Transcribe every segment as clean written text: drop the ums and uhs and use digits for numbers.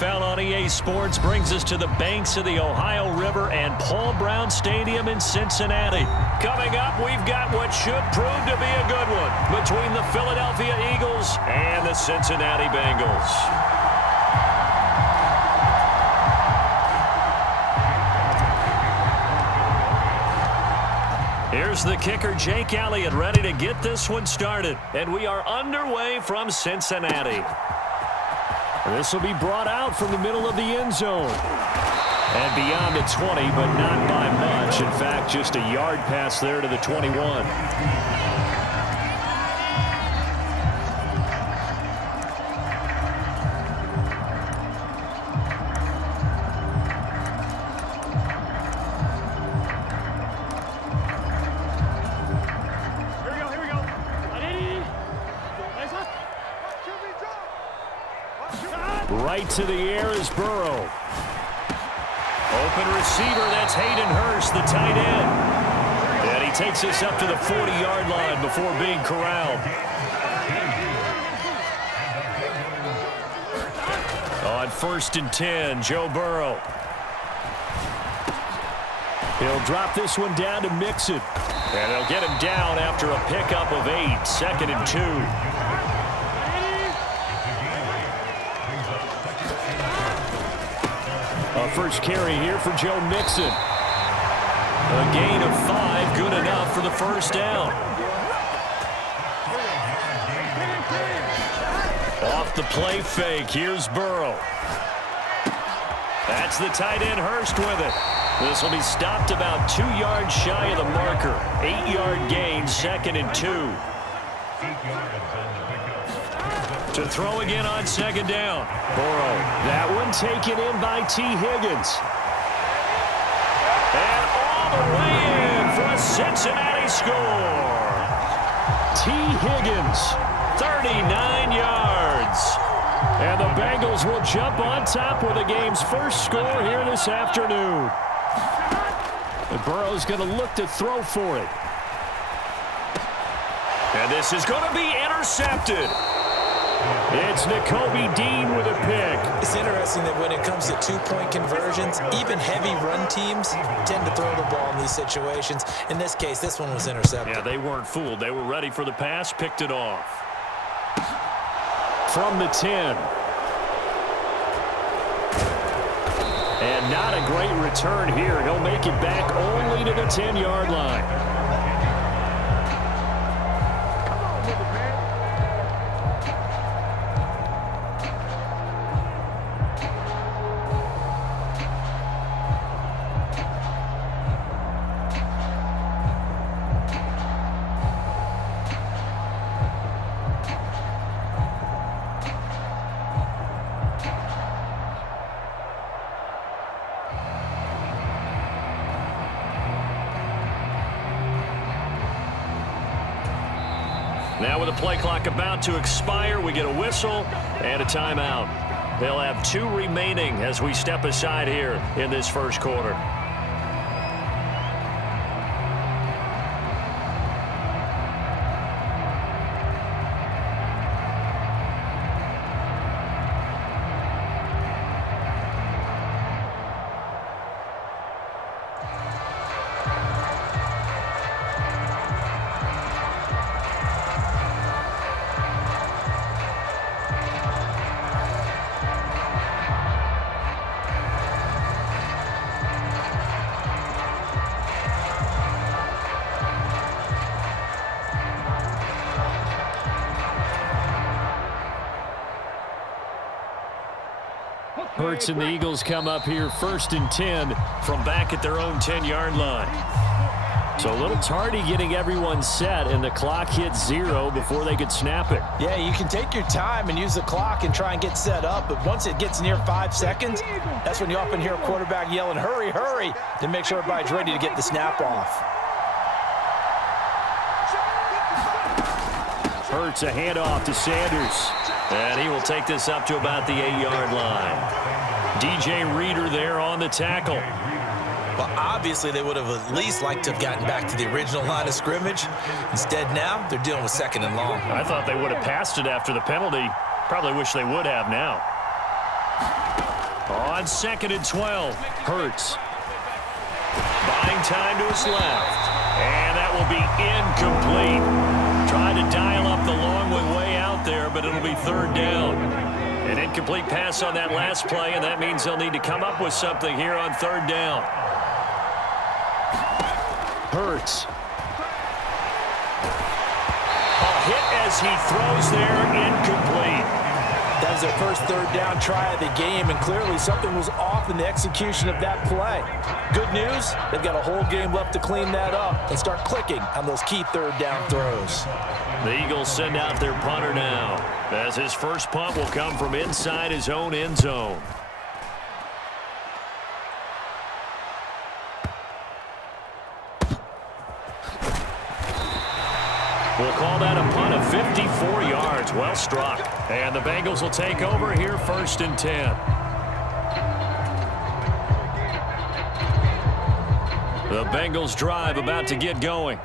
NFL on EA Sports brings us to the banks of the Ohio River and Paul Brown Stadium in Cincinnati. Coming up, we've got what should prove to be a good one between the Philadelphia Eagles and the Cincinnati Bengals. Here's the kicker, Jake Elliott, ready to get this one started. And we are underway from Cincinnati. This will be brought out from the middle of the end zone. And beyond the 20, but not by much. In fact, just a yard pass there to the 21. Right to the air is Burrow. Open receiver, that's Hayden Hurst, the tight end. And he takes us up to the 40-yard line before being corralled. On 1st and 10, Joe Burrow. He'll drop this one down to Mixon. And they'll get him down after a pickup of 8, 2nd and 2. First carry here for Joe Mixon. A gain of 5, good enough for the first down. Off the play fake, here's Burrow. That's the tight end Hurst with it. This will be stopped about 2 yards shy of the marker. 8-yard gain, 2nd and 2. To throw again on 2nd down. Burrow. That one taken in by T. Higgins. And all the way in for a Cincinnati score. T. Higgins, 39 yards. And the Bengals will jump on top with the game's first score here this afternoon. And Burrow's going to look to throw for it. And this is going to be intercepted. It's Nakobe Dean with a pick. It's interesting that when it comes to two-point conversions, even heavy run teams tend to throw the ball in these situations. In this case, this one was intercepted. Yeah, they weren't fooled. They were ready for the pass, picked it off. From the 10. And not a great return here. He'll make it back only to the 10-yard line. Now with the play clock about to expire, we get a whistle and a timeout. They'll have 2 remaining as we step aside here in this first quarter. Hurts and the Eagles come up here 1st and 10 from back at their own 10-yard line. So a little tardy getting everyone set, and the clock hits 0 before they could snap it. Yeah, you can take your time and use the clock and try and get set up, but once it gets near 5 seconds, that's when you often hear a quarterback yelling, hurry, hurry, to make sure everybody's ready to get the snap off. Hurts a handoff to Sanders. And he will take this up to about the 8-yard line. DJ Reader there on the tackle. Well, obviously they would have at least liked to have gotten back to the original line of scrimmage. Instead now, they're dealing with 2nd and long. I thought they would have passed it after the penalty. Probably wish they would have now. On 2nd and 12, Hurts. Buying time to his left. And that will be incomplete. Trying to dial up the long way out there, but it'll be 3rd down. An incomplete pass on that last play, and that means they'll need to come up with something here on 3rd down. Hurts. A hit as he throws there, incomplete. That was their first 3rd down try of the game, and clearly something was off in the execution of that play. Good news, they've got a whole game left to clean that up and start clicking on those key 3rd down throws. The Eagles send out their punter now, as his first punt will come from inside his own end zone. We'll call that a punt of 54 yards. Well struck. And the Bengals will take over here 1st and 10. The Bengals drive about to get going.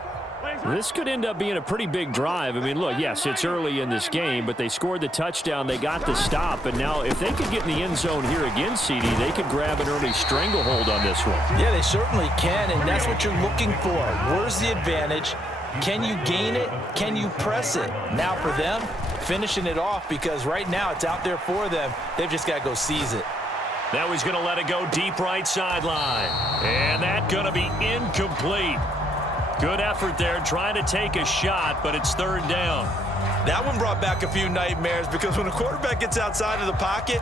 This could end up being a pretty big drive. I mean, look, yes, it's early in this game, but they scored the touchdown. They got the stop. And now if they could get in the end zone here again, CD, they could grab an early stranglehold on this one. Yeah, they certainly can, and that's what you're looking for. Where's the advantage? Can you gain it? Can you press it? Now for them, finishing it off, because right now it's out there for them. They've just got to go seize it. Now he's going to let it go deep right sideline. And that's going to be incomplete. Good effort there, trying to take a shot, but it's 3rd down. That one brought back a few nightmares, because when a quarterback gets outside of the pocket,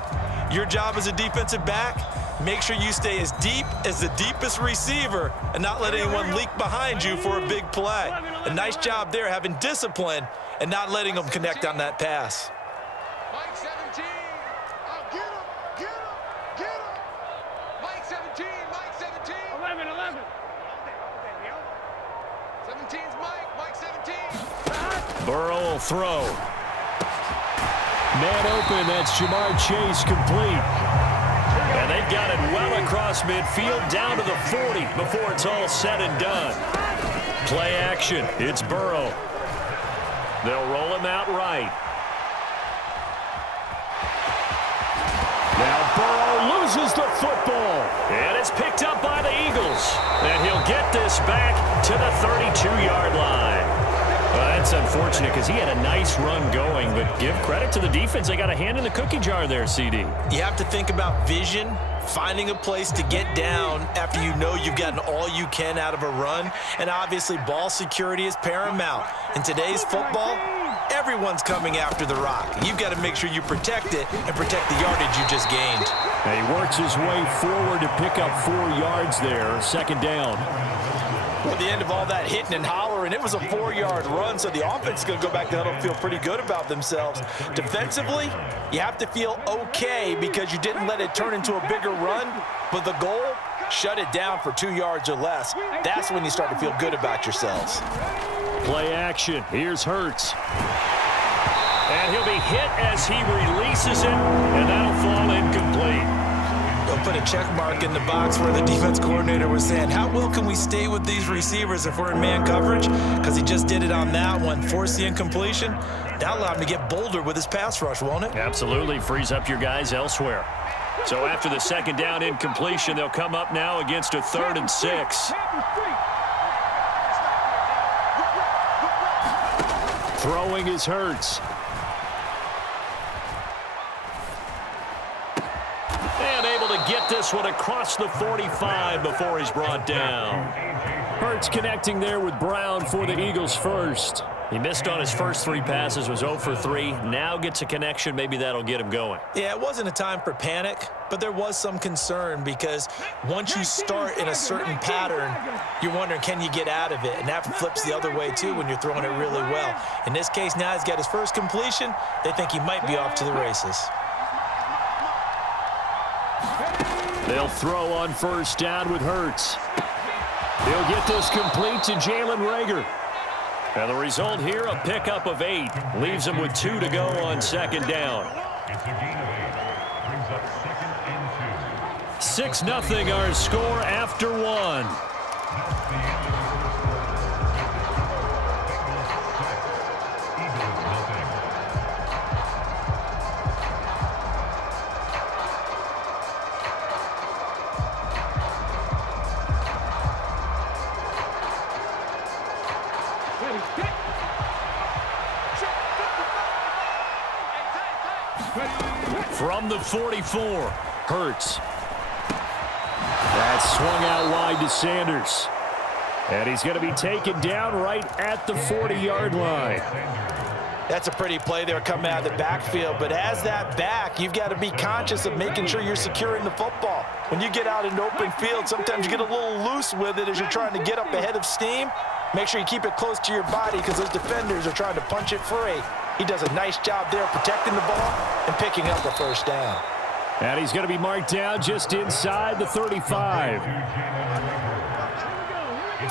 your job as a defensive back, make sure you stay as deep as the deepest receiver and not let anyone leak behind you for a big play. A nice job there, having discipline and not letting them connect on that pass. Mike 17. Oh, get him, get him, get him. Mike 17, Mike 17. 11, 11. 17's Mike, Mike 17. Burrow will throw. Man open, that's Jamar Chase, complete. And they've got it well across midfield down to the 40 before it's all said and done. Play action. It's Burrow. They'll roll him out right. Now Burrow loses the football. And it's picked up by the Eagles. And he'll get this back to the 32-yard line. Well, that's unfortunate because he had a nice run going, but give credit to the defense. They got a hand in the cookie jar there, CD. You have to think about vision, finding a place to get down after you know you've gotten all you can out of a run, and obviously ball security is paramount. In today's football, everyone's coming after the rock. You've got to make sure you protect it and protect the yardage you just gained. And he works his way forward to pick up 4 yards there, 2nd down. At the end of all that hitting and hollering, it was a 4-yard run, so the offense is going to go back to huddle and feel pretty good about themselves. Defensively, you have to feel okay because you didn't let it turn into a bigger run, but the goal, shut it down for 2 yards or less. That's when you start to feel good about yourselves. Play action. Here's Hurts. And he'll be hit as he releases it, and that'll fall incomplete. They'll put a check mark in the box where the defense coordinator was saying, how well can we stay with these receivers if we're in man coverage? Because he just did it on that one, forced the incompletion. That allowed him to get bolder with his pass rush, won't it? Absolutely, frees up your guys elsewhere. So after the 2nd down incompletion, they'll come up now against a 3rd and 6. Throwing is Hurts. And able to get this one across the 45 before he's brought down. Hurts connecting there with Brown for the Eagles first. He missed on his first 3 passes, was 0 for 3. Now gets a connection. Maybe that'll get him going. Yeah, it wasn't a time for panic, but there was some concern because once you start in a certain pattern, you're wondering, can you get out of it? And that flips the other way, too, when you're throwing it really well. In this case, now he's got his first completion. They think he might be off to the races. They'll throw on 1st down with Hurts. He'll get this complete to Jalen Reagor. And the result here, a pickup of 8. Leaves him with 2 to go on 2nd down. 6-0 our score after 1. From the 44, Hurts. That's swung out wide to Sanders. And he's going to be taken down right at the 40-yard line. That's a pretty play there coming out of the backfield, but as that back, you've got to be conscious of making sure you're securing the football. When you get out in open field, sometimes you get a little loose with it as you're trying to get up ahead of steam. Make sure you keep it close to your body because those defenders are trying to punch it free. He does a nice job there protecting the ball and picking up a first down. And he's going to be marked down just inside the 35.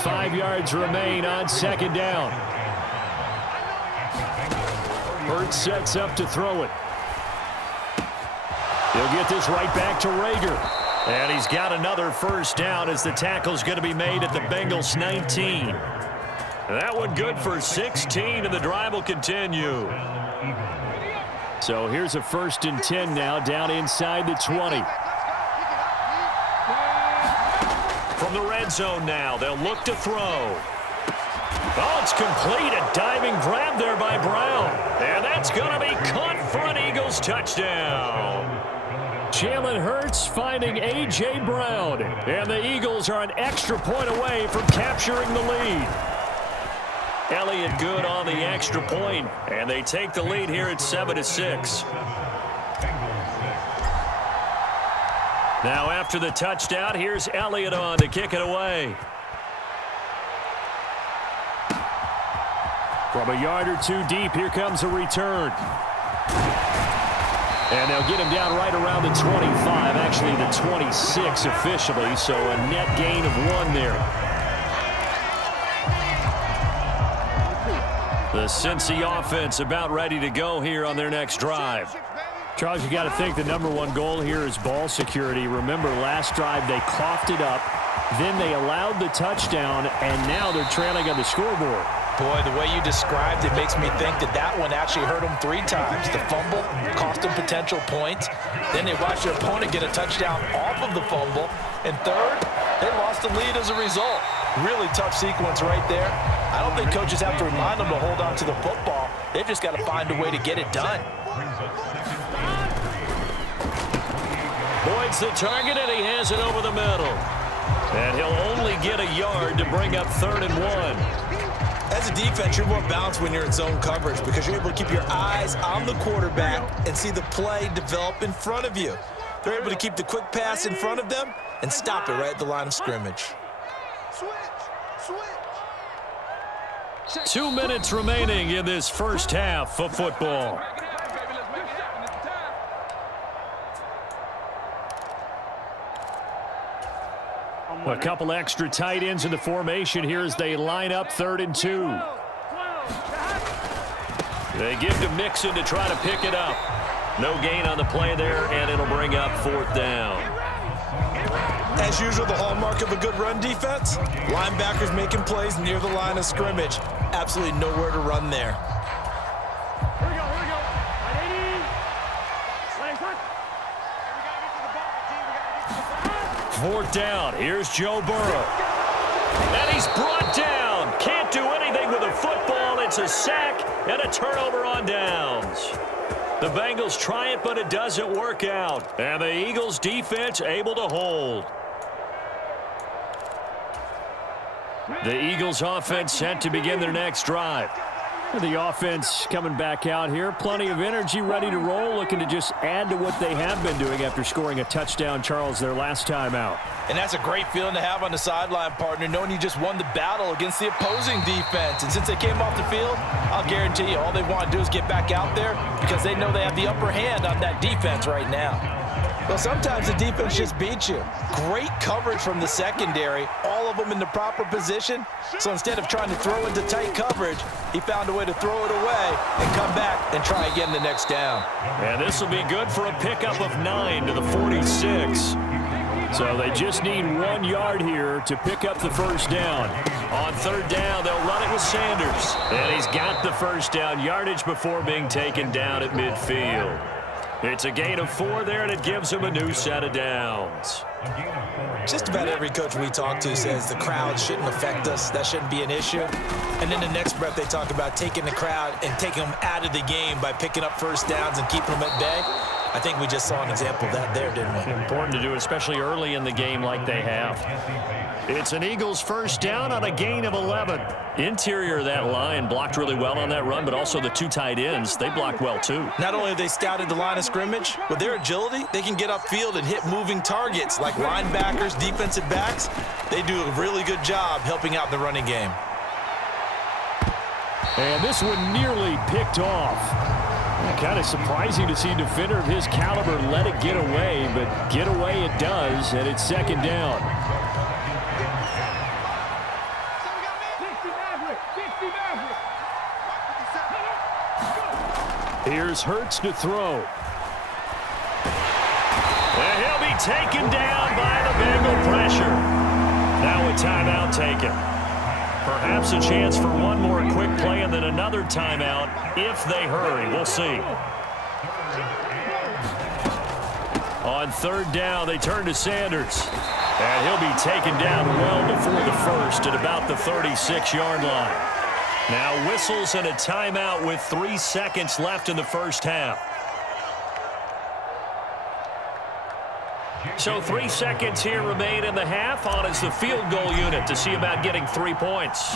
5 yards remain on second down. Hurts sets up to throw it. He'll get this right back to Rager. And he's got another first down as the tackle's going to be made at the Bengals 19. That one good for 16, and the drive will continue. So here's a 1st and 10 now, down inside the 20. From the red zone now, they'll look to throw. Oh, it's complete. A diving grab there by Brown. And that's going to be caught for an Eagles touchdown. Jalen Hurts finding A.J. Brown. And the Eagles are an extra point away from capturing the lead. Elliott good on the extra point, and they take the lead here at 7-6. Now after the touchdown, here's Elliott on to kick it away. From a yard or two deep, here comes a return. And they'll get him down right around the 25, actually the 26 officially, so a net gain of 1 there. The Cincy offense about ready to go here on their next drive. Charles, you got to think the #1 goal here is ball security. Remember, last drive they coughed it up, then they allowed the touchdown, and now they're trailing on the scoreboard. Boy, the way you described it makes me think that one actually hurt them 3 times. The fumble cost them potential points. Then they watched their opponent get a touchdown off of the fumble. And third, they lost the lead as a result. Really tough sequence right there. I don't think coaches have to remind them to hold on to the football. They've just got to find a way to get it done. Boyd's the target, and he has it over the middle. And he'll only get a yard to bring up 3rd and 1. As a defense, you're more balanced when you're in zone coverage because you're able to keep your eyes on the quarterback and see the play develop in front of you. They're able to keep the quick pass in front of them and stop it right at the line of scrimmage. 2 minutes remaining in this first half of football. A couple extra tight ends in the formation here as they line up 3rd and 2. They give to Mixon to try to pick it up. No gain on the play there, and it'll bring up 4th down. As usual, the hallmark of a good run defense, linebackers making plays near the line of scrimmage. Absolutely nowhere to run there. Here we go. 4th down. Here's Joe Burrow. And he's brought down. Can't do anything with a football. It's a sack and a turnover on downs. The Bengals try it, but it doesn't work out. And the Eagles defense able to hold. The Eagles offense set to begin their next drive. The offense coming back out here. Plenty of energy, ready to roll, looking to just add to what they have been doing after scoring a touchdown, Charles, their last time out. And that's a great feeling to have on the sideline, partner, knowing you just won the battle against the opposing defense. And since they came off the field, I'll guarantee you all they want to do is get back out there because they know they have the upper hand on that defense right now. Well, sometimes the defense just beats you. Great coverage from the secondary, all of them in the proper position. So instead of trying to throw into tight coverage, he found a way to throw it away and come back and try again the next down. And this will be good for a pickup of 9 to the 46. So they just need 1 yard here to pick up the first down. On 3rd down, they'll run it with Sanders. And he's got the first down yardage before being taken down at midfield. It's a gain of 4 there, and it gives him a new set of downs. Just about every coach we talk to says the crowd shouldn't affect us. That shouldn't be an issue. And then the next breath they talk about taking the crowd and taking them out of the game by picking up first downs and keeping them at bay. I think we just saw an example of that there, didn't we? Important to do, especially early in the game like they have. It's an Eagles first down on a gain of 11. Interior of that line blocked really well on that run, but also the two tight ends, they blocked well too. Not only have they scouted the line of scrimmage, with their agility, they can get upfield and hit moving targets like linebackers, defensive backs. They do a really good job helping out the running game. And this one nearly picked off. Kind of surprising to see a defender of his caliber let it get away, but get away it does, and it's second down. Here's Hurts to throw. And he'll be taken down by the Bengal pressure. Now a timeout taken. Perhaps a chance for one more quick play and then another timeout if they hurry. We'll see. On third down, they turn to Sanders. And he'll be taken down well before the first at about the 36-yard line. Now whistles and a timeout with 3 seconds left in the first half. So 3 seconds here remain in the half. On is the field goal unit to see about getting 3 points.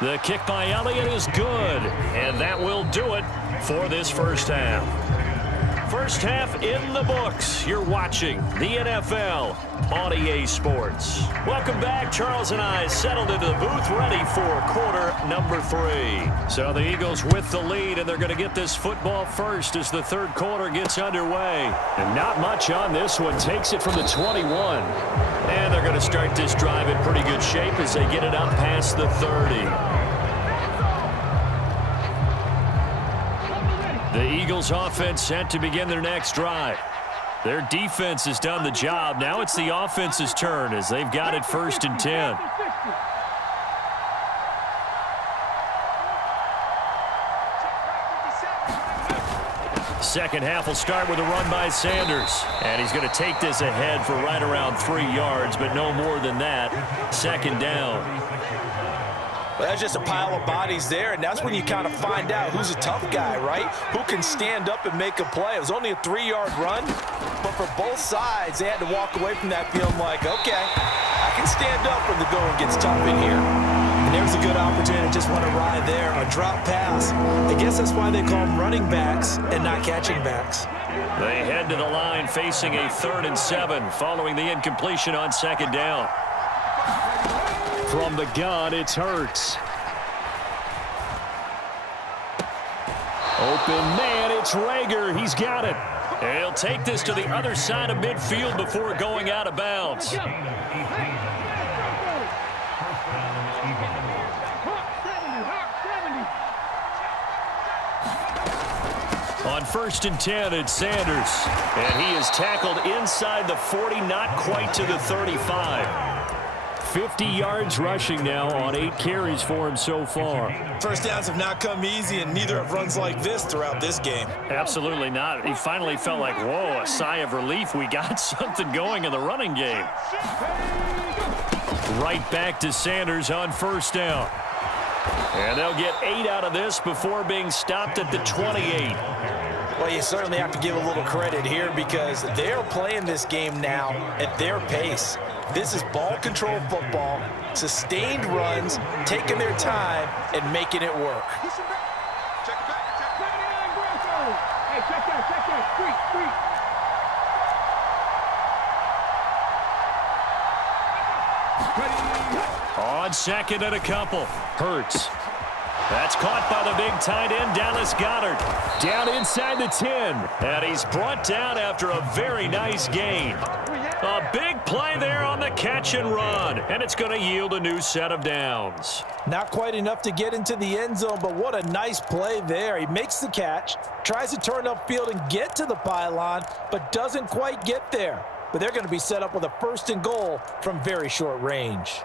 The kick by Elliott is good, and that will do it for this first half. First half in the books. You're watching the NFL on EA Sports. Welcome back. Charles and I settled into the booth, ready for quarter number 3. So the Eagles with the lead, and they're going to get this football first as the third quarter gets underway. And not much on this one. Takes it from the 21. And they're going to start this drive in pretty good shape as they get it up past the 30. The Eagles offense set to begin their next drive. Their defense has done the job. Now it's the offense's turn as they've got it first and 10. Second half will start with a run by Sanders. And he's going to take this ahead for right around 3 yards, but no more than that. Second down. Well, that's just a pile of bodies there, and that's when you kind of find out who's a tough guy, right? Who can stand up and make a play. It was only a 3-yard run, but for both sides, they had to walk away from that feeling like, okay, I can stand up when the going gets tough in here. And there's a good opportunity to just want to ride there, a drop pass. I guess that's why they call them running backs and not catching backs. They head to the line facing a 3rd and 7 following the incompletion on second down. From the gun, it's Hurts. Open man, it's Rager. He's got it. And he'll take this to the other side of midfield before going out of bounds. On 1st and 10, it's Sanders. And he is tackled inside the 40, not quite to the 35. 50 yards rushing now on 8 carries for him so far. First downs have not come easy, and neither have runs like this throughout this game. Absolutely not. He finally felt like, whoa, a sigh of relief. We got something going in the running game. Right back to Sanders on 1st down. And they'll get 8 out of this before being stopped at the 28. Well, you certainly have to give a little credit here because they're playing this game now at their pace. This is ball control football, sustained runs, taking their time, and making it work. On second and a couple, Hurts. That's caught by the big tight end, Dallas Goedert. Down inside the 10. And he's brought down after a very nice gain. A big play there on the catch and run. And it's going to yield a new set of downs. Not quite enough to get into the end zone, but what a nice play there. He makes the catch, tries to turn upfield and get to the pylon, but doesn't quite get there. But they're going to be set up with a 1st and goal from very short range.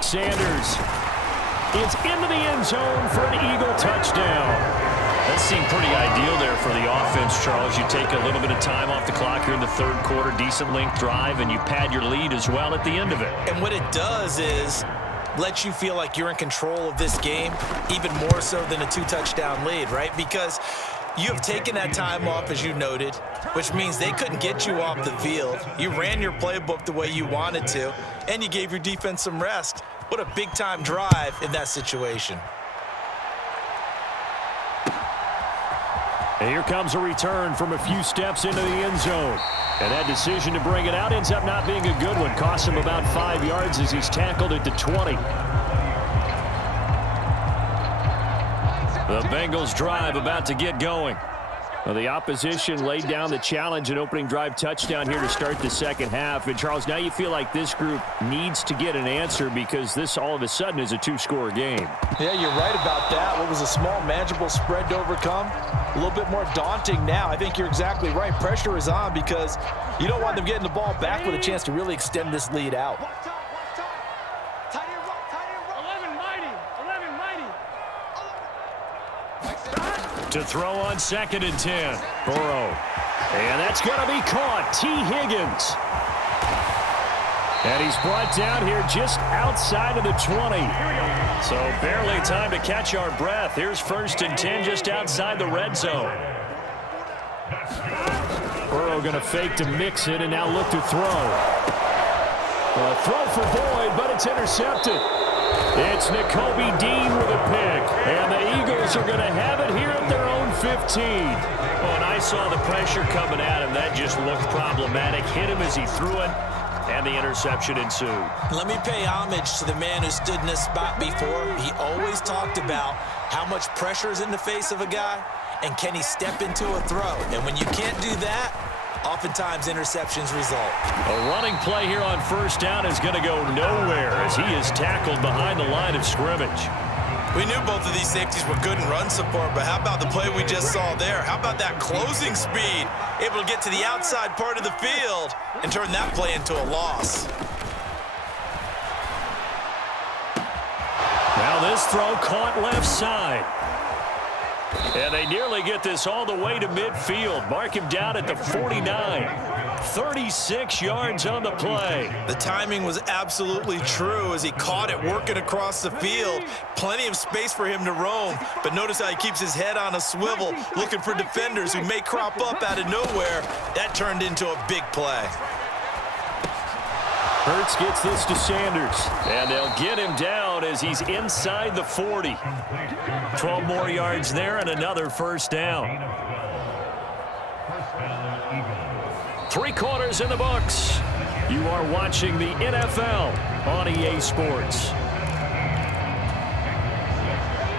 Sanders is into the end zone for an Eagle touchdown. That seemed pretty ideal there for the offense, Charles. You take a little bit of time off the clock here in the third quarter, decent length drive, and you pad your lead as well at the end of it. And what it does is let you feel like you're in control of this game, even more so than a 2-touchdown lead, right? Because you have taken that time off, as you noted, which means they couldn't get you off the field. You ran your playbook the way you wanted to, and you gave your defense some rest. What a big-time drive in that situation. And here comes a return from a few steps into the end zone. And that decision to bring it out ends up not being a good one. Costs him about 5 yards as he's tackled at the 20. The Bengals drive about to get going. Well, the opposition laid down the challenge and opening drive touchdown here to start the second half. And, Charles, now you feel like this group needs to get an answer because this all of a sudden is a 2-score game. Yeah, you're right about that. What was a small, manageable spread to overcome? A little bit more daunting now. I think you're exactly right. Pressure is on because you don't want them getting the ball back with a chance to really extend this lead out. To throw on 2nd and 10. Burrow. And that's going to be caught. T. Higgins. And he's brought down here just outside of the 20. So barely time to catch our breath. Here's 1st and 10 just outside the red zone. Burrow going to fake to mix it and now look to throw. A throw for Boyd, but it's intercepted. It's Nakobe Dean with a pick. And the Eagles are going to have it here at their own 15. Oh, and I saw the pressure coming at him. That just looked problematic. Hit him as he threw it, and the interception ensued. Let me pay homage to the man who stood in this spot before. He always talked about how much pressure is in the face of a guy, and can he step into a throw. And when you can't do that, oftentimes interceptions result. A running play here on 1st down is going to go nowhere as he is tackled behind the line of scrimmage. We knew both of these safeties were good in run support, but how about the play we just saw there? How about that closing speed? Able to get to the outside part of the field and turn that play into a loss. Now this throw caught left side. And they nearly get this all the way to midfield. Mark him down at the 49. 36 yards on the play. The timing was absolutely true as he caught it working across the field. Plenty of space for him to roam, but notice how he keeps his head on a swivel, looking for defenders who may crop up out of nowhere. That turned into a big play. Hurts gets this to Sanders, and they'll get him down as he's inside the 40. 12 more yards there and another 1st down. 3 quarters in the books. You are watching the NFL on EA Sports.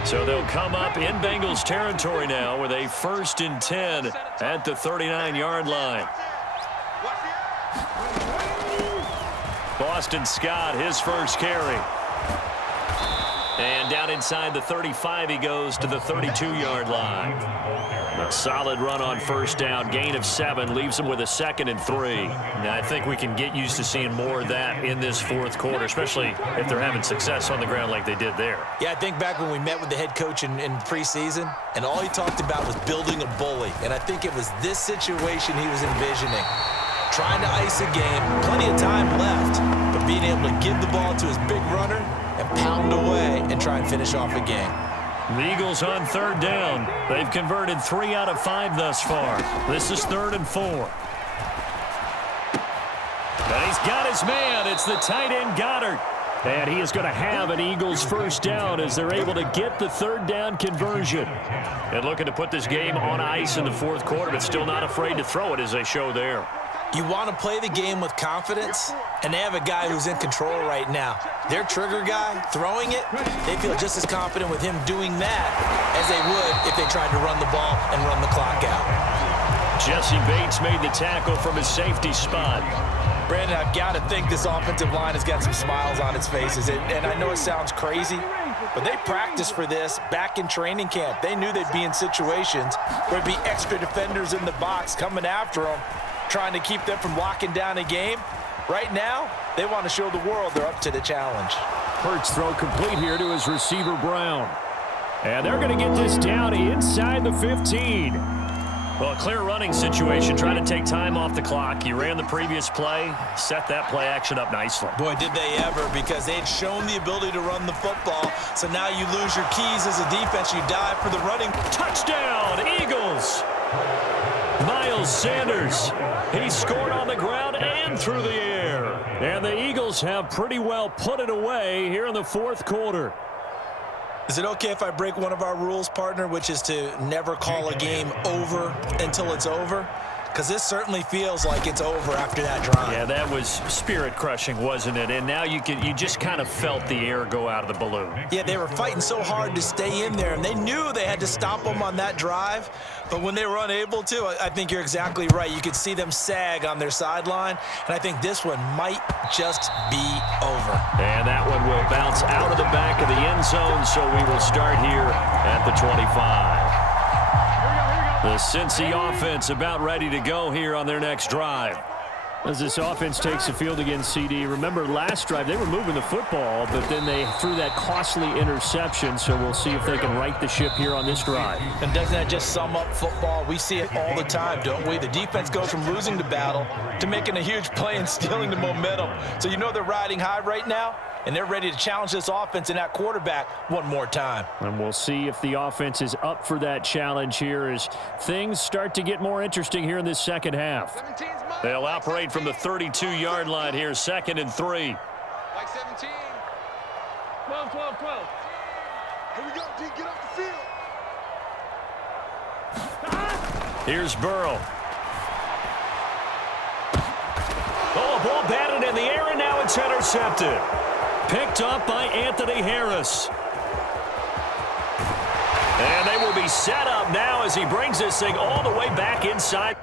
So they'll come up in Bengals territory now with a 1st and 10 at the 39-yard line. Boston Scott, his first carry. And down inside the 35, he goes to the 32-yard line. A solid run on 1st down, gain of 7, leaves him with a 2nd and 3. Now, I think we can get used to seeing more of that in this 4th quarter, especially if they're having success on the ground like they did there. Yeah, I think back when we met with the head coach in preseason, and all he talked about was building a bully. And I think it was this situation he was envisioning. Trying to ice a game, plenty of time left, but being able to give the ball to his big runner and pound away and try and finish off a game. The Eagles on 3rd down. They've converted 3 out of 5 thus far. This is 3rd and 4. And he's got his man. It's the tight end Goddard. And he is going to have an Eagles 1st down as they're able to get the 3rd down conversion. And looking to put this game on ice in the 4th quarter, but still not afraid to throw it as they show there. You want to play the game with confidence, and they have a guy who's in control right now. Their trigger guy, throwing it, they feel just as confident with him doing that as they would if they tried to run the ball and run the clock out. Jesse Bates made the tackle from his safety spot. Brandon, I've got to think this offensive line has got some smiles on its faces, and I know it sounds crazy, but they practiced for this back in training camp. They knew they'd be in situations where there'd be extra defenders in the box coming after them, trying to keep them from locking down a game. Right now, they want to show the world they're up to the challenge. Hurts throw complete here to his receiver Brown. And they're going to get this down inside the 15. Well, a clear running situation, trying to take time off the clock. You ran the previous play, set that play action up nicely. Boy, did they ever, because they had shown the ability to run the football. So now you lose your keys as a defense. You dive for the running. Touchdown, Eagles! Miles Sanders, he scored on the ground and through the air. And the Eagles have pretty well put it away here in the fourth quarter. Is it okay if I break one of our rules, partner, which is to never call a game over until it's over? Because this certainly feels like it's over after that drive. Yeah, that was spirit-crushing, wasn't it? And now you just kind of felt the air go out of the balloon. Yeah, they were fighting so hard to stay in there, and they knew they had to stop them on that drive. But when they were unable to, I think you're exactly right. You could see them sag on their sideline, and I think this one might just be over. And that one will bounce out of the back of the end zone, so we will start here at the 25. The Cincy offense about ready to go here on their next drive. As this offense takes the field against CD, remember last drive they were moving the football, but then they threw that costly interception, so we'll see if they can right the ship here on this drive. And doesn't that just sum up football? We see it all the time, don't we? The defense goes from losing the battle to making a huge play and stealing the momentum. So you know they're riding high right now, and they're ready to challenge this offense and that quarterback one more time. And we'll see if the offense is up for that challenge here as things start to get more interesting here in this second half. They'll operate from the 32-yard line here, 2nd and 3. Like 17. 12, 12, 12. Here we go, D. Get off the field. Here's Burrow. Oh, a ball batted in the air, and now it's intercepted. Picked up by Anthony Harris. And they will be set up now as he brings this thing all the way back inside.